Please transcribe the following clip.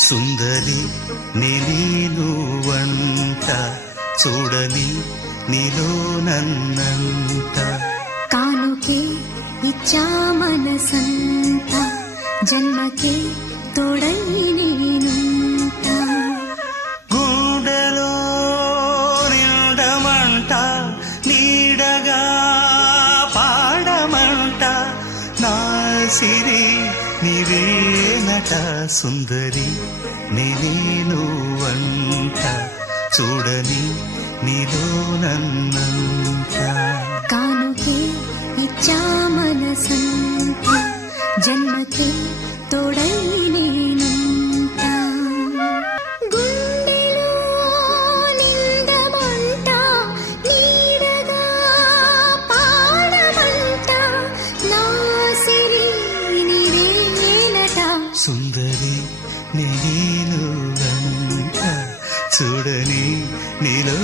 సుందరి నేను వంట చూడని నీలో నన్నంట కానుకే ఇచ్చా మనసంత జన్మకే తోడై నేనుంట గుండెలో నిండమంట నీడగా పాడమంట నా సిరి నీవేనట సుందరి నేను వంట చూడని నీలో నన్నంత కానుకే ఇచ్చా మనసంత జన్మకే తోడై నేనుంట గుండెలో నిండమంట నీడగా పాడమంట నా సిరి నీవేనట సుందరి నేను వంట చూడని నీలో